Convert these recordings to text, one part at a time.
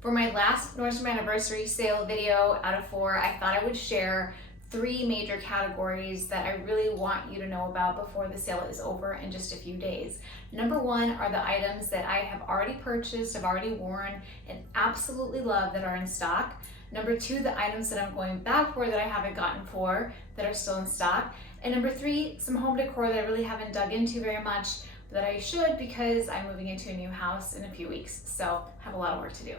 For my last NORDSTROM Anniversary Sale video out of 4, I thought I would share 3 major categories that I really want you to know about before the sale is over in just a few days. Number 1 are the items that I have already purchased, have already worn, and absolutely love that are in stock. Number 2, the items that I'm going back for that I haven't gotten for that are still in stock. And number 3, some home decor that I really haven't dug into very much, but that I should because I'm moving into a new house in a few weeks, so I have a lot of work to do.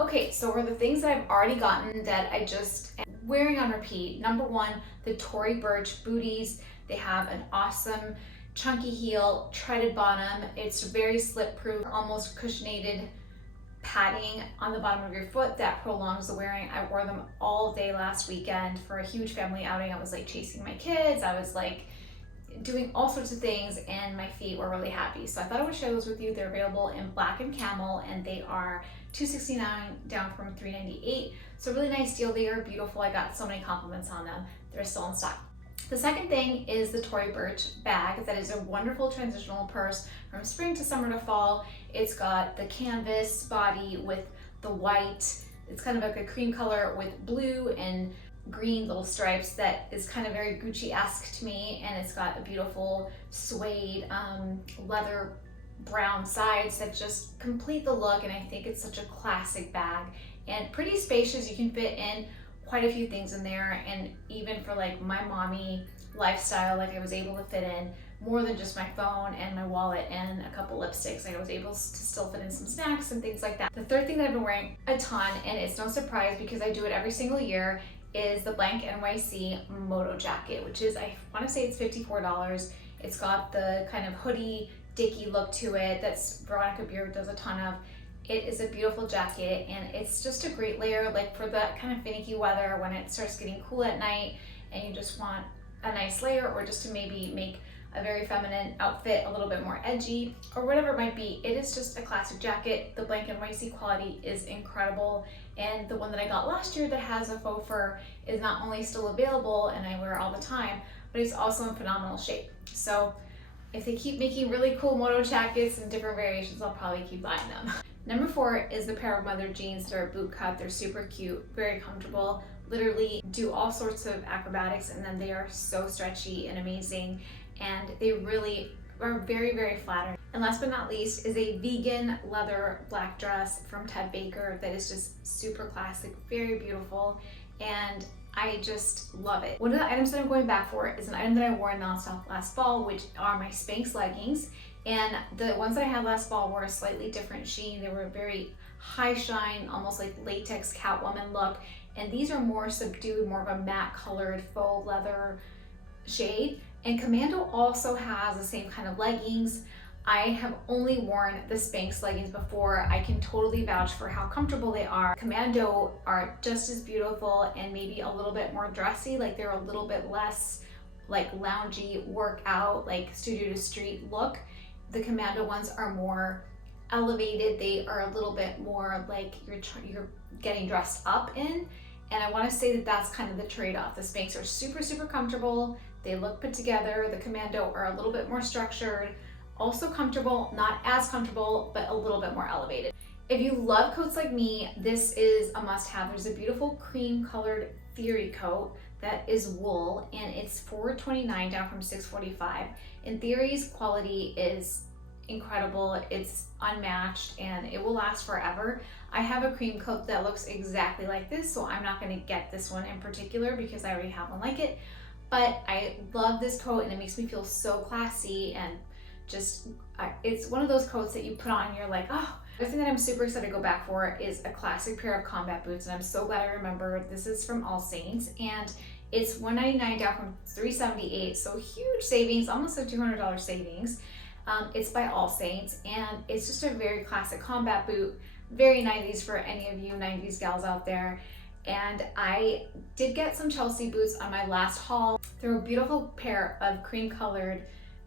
Okay, so for the things that I've already gotten that I just am wearing on repeat, number 1, the Tory Burch booties. They have an awesome chunky heel, treaded bottom. It's very slip-proof, almost cushionated padding on the bottom of your foot that prolongs the wearing. I wore them all day last weekend for a huge family outing. I was like chasing my kids. I was like doing all sorts of things and my feet were really happy. So I thought I would share those with you. They're available in black and camel and they are $269 down from $398. So really nice deal. They are beautiful. I got so many compliments on them. They're still in stock. The second thing is the Tory Burch bag. That is a wonderful transitional purse from spring to summer to fall. It's got the canvas body with the white. It's kind of like a cream color with blue and green little stripes that is kind of very Gucci-esque to me, and it's got a beautiful suede leather brown sides that just complete the look, and I think it's such a classic bag and pretty spacious. You can fit in quite a few things in there, and even for like my mommy lifestyle, like I was able to fit in more than just my phone and my wallet and a couple lipsticks. Like I was able to still fit in some snacks and things like that. The third thing that I've been wearing a ton, and it's no surprise because I do it every single year, is the BlankNYC moto jacket, which is, I want to say it's $54. It's got the kind of hoodie dicky look to it that's Veronica Beard does a ton of. It is a beautiful jacket and it's just a great layer, like for that kind of finicky weather when it starts getting cool at night and you just want a nice layer, or just to maybe make a very feminine outfit a little bit more edgy or whatever it might be. It is just a classic jacket. The BlankNYC quality is incredible, and the one that I got last year that has a faux fur is not only still available and I wear it all the time, but it's also in phenomenal shape. So if they keep making really cool moto jackets and different variations, I'll probably keep buying them. Number 4 is the pair of mother jeans that are boot cut. They're super cute, very comfortable, literally do all sorts of acrobatics, and then they are so stretchy and amazing, and they really are very, very flattering. And last but not least is a vegan leather black dress from Ted Baker that is just super classic, very beautiful, and I just love it. One of the items that I'm going back for is an item that I wore in nonstop last fall, which are my Spanx leggings. And the ones that I had last fall were a slightly different sheen. They were a very high shine, almost like latex Catwoman look. And these are more subdued, more of a matte colored faux leather shade. And Commando also has the same kind of leggings. I have only worn the Spanx leggings before. I can totally vouch for how comfortable they are. Commando are just as beautiful and maybe a little bit more dressy, like they're a little bit less like loungy workout, like studio to street look. The Commando ones are more elevated. They are a little bit more like you're getting dressed up in. And I want to say that that's kind of the trade-off. The Spanx are super, super comfortable. They look put together. The Commando are a little bit more structured, also comfortable, not as comfortable, but a little bit more elevated. If you love coats like me, this is a must-have. There's a beautiful cream colored Theory coat that is wool, and it's $429 down from $645. And Theory's quality is incredible. It's unmatched and it will last forever. I have a cream coat that looks exactly like this, so I'm not going to get this one in particular because I already have one like it. But I love this coat and it makes me feel so classy, and just it's one of those coats that you put on and you're like, oh. The thing that I'm super excited to go back for is a classic pair of combat boots, and I'm so glad I remembered. This is from All Saints and it's $199 down from $378, so huge savings, almost a $200 savings. It's by All Saints and it's just a very classic combat boot, very 90s for any of you 90s gals out there. And I did get some Chelsea boots on my last haul. They're a beautiful pair of cream colored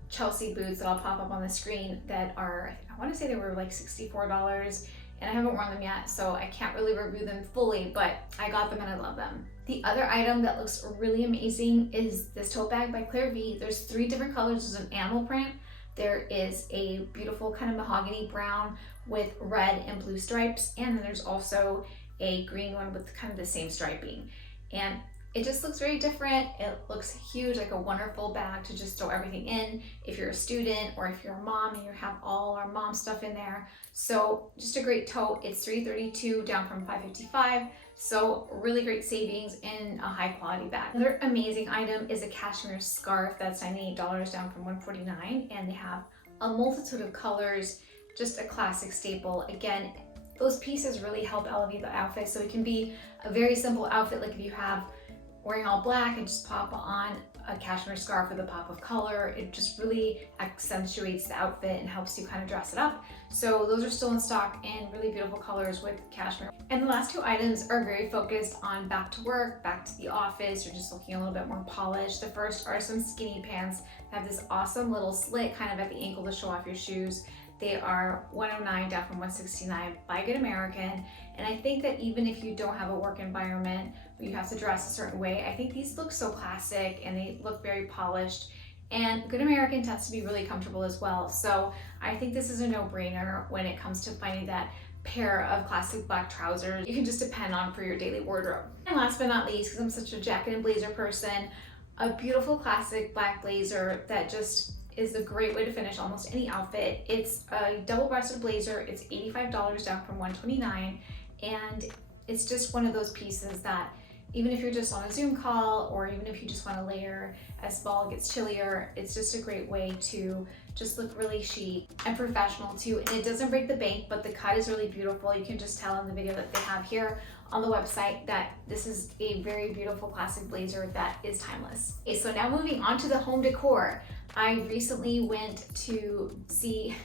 Chelsea boots that I'll pop up on the screen that are, I want to say they were like $64, and I haven't worn them yet, so I can't really review them fully, but I got them and I love them. The other item that looks really amazing is this tote bag by Claire V. There's 3 different colors. There's an animal print, There is a beautiful kind of mahogany brown with red and blue stripes, and then there's also a green one with kind of the same striping. And it just looks very different. It looks huge, like a wonderful bag to just throw everything in if you're a student or if you're a mom and you have all our mom stuff in there. So just a great tote. It's $332 down from $555. So really great savings in a high quality bag. Another amazing item is a cashmere scarf that's $98 down from $149, and they have a multitude of colors, just a classic staple. Again, those pieces really help elevate the outfit. So it can be a very simple outfit, like if you have wearing all black and just pop on a cashmere scarf with a pop of color. It just really accentuates the outfit and helps you kind of dress it up. So those are still in stock in really beautiful colors with cashmere. And the last two items are very focused on back to work, back to the office, or just looking a little bit more polished. The first are some skinny pants that have this awesome little slit kind of at the ankle to show off your shoes. They are $109 down from $169 by Good American. And I think that even if you don't have a work environment where you have to dress a certain way, I think these look so classic and they look very polished. And Good American tends to be really comfortable as well. So I think this is a no-brainer when it comes to finding that pair of classic black trousers you can just depend on for your daily wardrobe. And last but not least, because I'm such a jacket and blazer person, a beautiful classic black blazer that just is a great way to finish almost any outfit. It's a double-breasted blazer. It's $85 down from $129, and it's just one of those pieces that even if you're just on a Zoom call or even if you just want to layer as fall gets chillier, it's just a great way to just look really chic and professional too. And it doesn't break the bank, but the cut is really beautiful. You can just tell in the video that they have here on the website that this is a very beautiful classic blazer that is timeless. Okay, so now moving on to the home decor. I recently went to see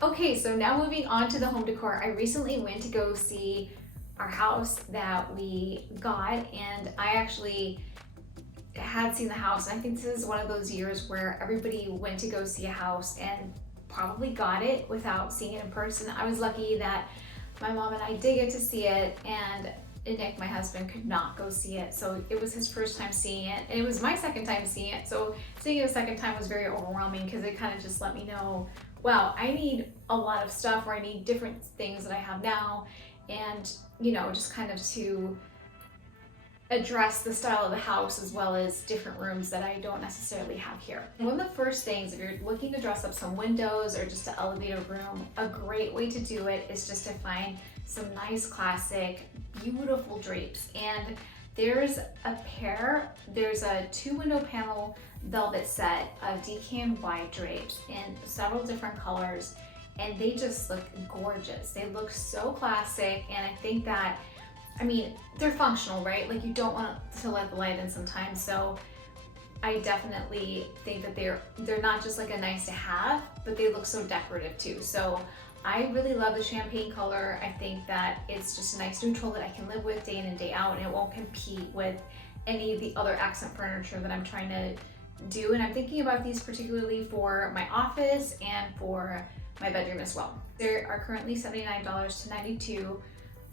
I recently went to go see our house that we got, and I actually had seen the house. And I think this is one of those years where everybody went to go see a house and probably got it without seeing it in person. I was lucky that my mom and I did get to see it, and Nick, my husband, could not go see it. So it was his first time seeing it, and it was my second time seeing it. So seeing it a second time was very overwhelming because it kind of just let me know, wow, I need a lot of stuff, or I need different things that I have now. And, you know, just kind of to address the style of the house as well as different rooms that I don't necessarily have here. One of the first things, if you're looking to dress up some windows or just to elevate a room, a great way to do it is just to find some nice classic beautiful drapes. And there's a 2-window panel velvet set of DKNY drapes in several different colors, and they just look gorgeous. They look so classic, and I think that, I mean, they're functional, right? Like, you don't want to let the light in sometimes, so I definitely think that they're not just like a nice to have, but they look so decorative too. So I really love the champagne color. I think that it's just a nice neutral that I can live with day in and day out, and it won't compete with any of the other accent furniture that I'm trying to do. And I'm thinking about these particularly for my office and for my bedroom as well. They are currently $79 to $92,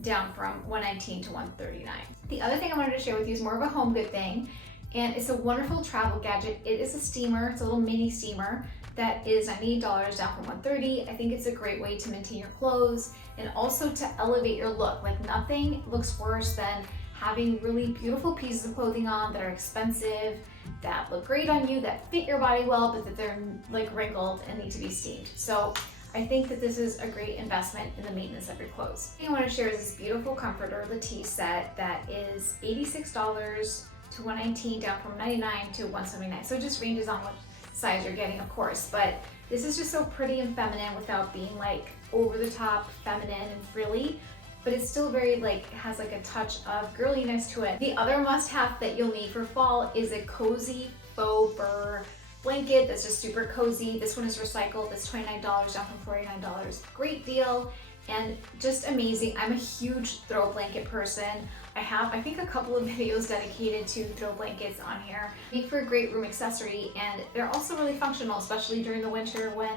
down from $119 to $139. The other thing I wanted to share with you is more of a home good thing, and it's a wonderful travel gadget. It is a steamer. It's a little mini steamer that is $98 down from $130. I think it's a great way to maintain your clothes and also to elevate your look. Like, nothing looks worse than having really beautiful pieces of clothing on that are expensive, that look great on you, that fit your body well, but that they're like wrinkled and need to be steamed. So I think that this is a great investment in the maintenance of your clothes. The thing I want to share is this beautiful comforter, the tea set, that is $86 to $119, down from $99 to $179. So it just ranges on what size you're getting, of course, but this is just so pretty and feminine without being like over the top feminine and frilly, but it's still very like, has like a touch of girliness to it. The other must-have that you'll need for fall is a cozy faux fur blanket that's just super cozy. This one is recycled. It's $29 down from $49. Great deal and just amazing. I'm a huge throw blanket person. I have, I think, a couple of videos dedicated to throw blankets on here. Make for a great room accessory, and they're also really functional, especially during the winter when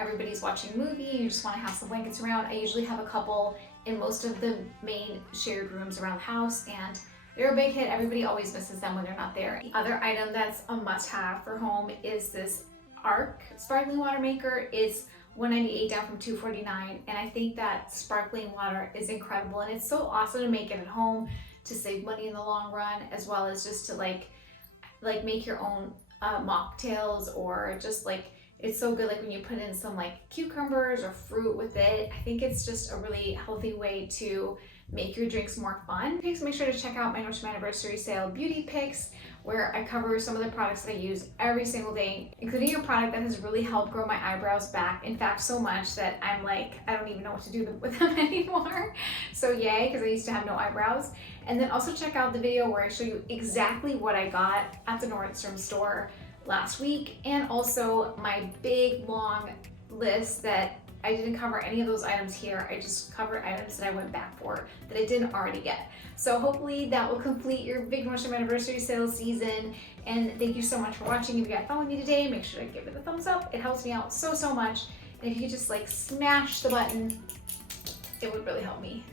everybody's watching a movie, you just want to have some blankets around. I usually have a couple in most of the main shared rooms around the house, and they're a big hit. Everybody always misses them when they're not there. The other item that's a must-have for home is this Arc sparkling water maker is $198 down from $249, and I think that sparkling water is incredible, and it's so awesome to make it at home to save money in the long run, as well as just to like make your own mocktails, or just like, it's so good like when you put in some like cucumbers or fruit with it. I think it's just a really healthy way to make your drinks more fun. Make sure to check out my NORDSTROM Anniversary Sale beauty picks, where I cover some of the products that I use every single day, including a product that has really helped grow my eyebrows back. In fact, so much that I'm like, I don't even know what to do with them anymore. So yay, because I used to have no eyebrows. And then also check out the video where I show you exactly what I got at the Nordstrom store last week, and also my big long list that I didn't cover any of those items here. I just covered items that I went back for that I didn't already get. So hopefully that will complete your big Nordstrom Anniversary Sale season. And thank you so much for watching. If you got fun with me today, make sure to give it a thumbs up. It helps me out so much. And if you could just like smash the button, it would really help me.